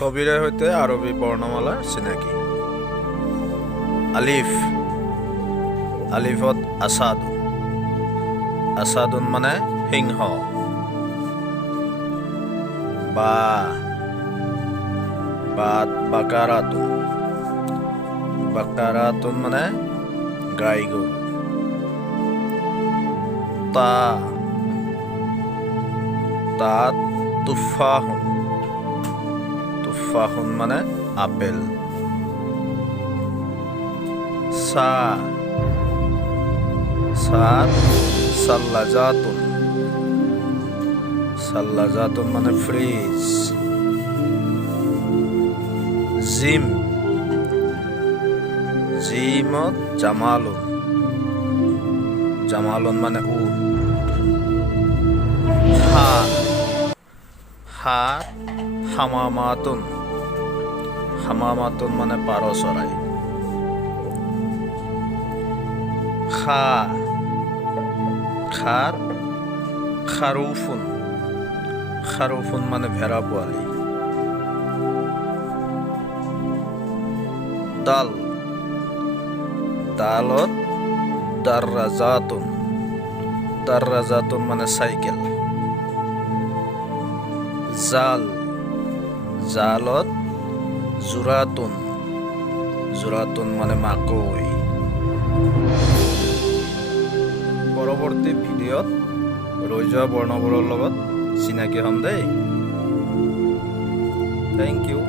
ছবিৰে সৈতে আৰবী বৰ্ণমালাৰ চিনাকি। আলিফ, আলিফত আসাদুন, আসাদুন মানে সিংহ। বা, বাত বাকাৰাতুন, বাকাৰাতুন মানে গাই গৰু। তা, তাত তুফাহুন, তুফাহুন মানে আপেল। সা, সাত সাল্লাজাতুন, সাল্লাজাতুন মানে ফ্রিজ। জিম, জিমত জামালুন, জামালুন মানে উট। হা, হাত হামামাতুন, হামামাতুন মানে পাৰ চৰাই। খা, খাত খাৰুফুন, খাৰুফুন মানে ভেড়া পোৱালি। দাল, দালত দাৰৰাজাতুন, দাৰৰাজাতুন মানে চাইকেল। জাল, জালত জোৰাতুন, জোৰাতুন মানে মাকৈ। পৰৱৰ্তী ভিডিঅ'ত ৰৈ যোৱা বৰ্ণবোৰৰ লগত চিনাকি হ'ম দেই। Thank U.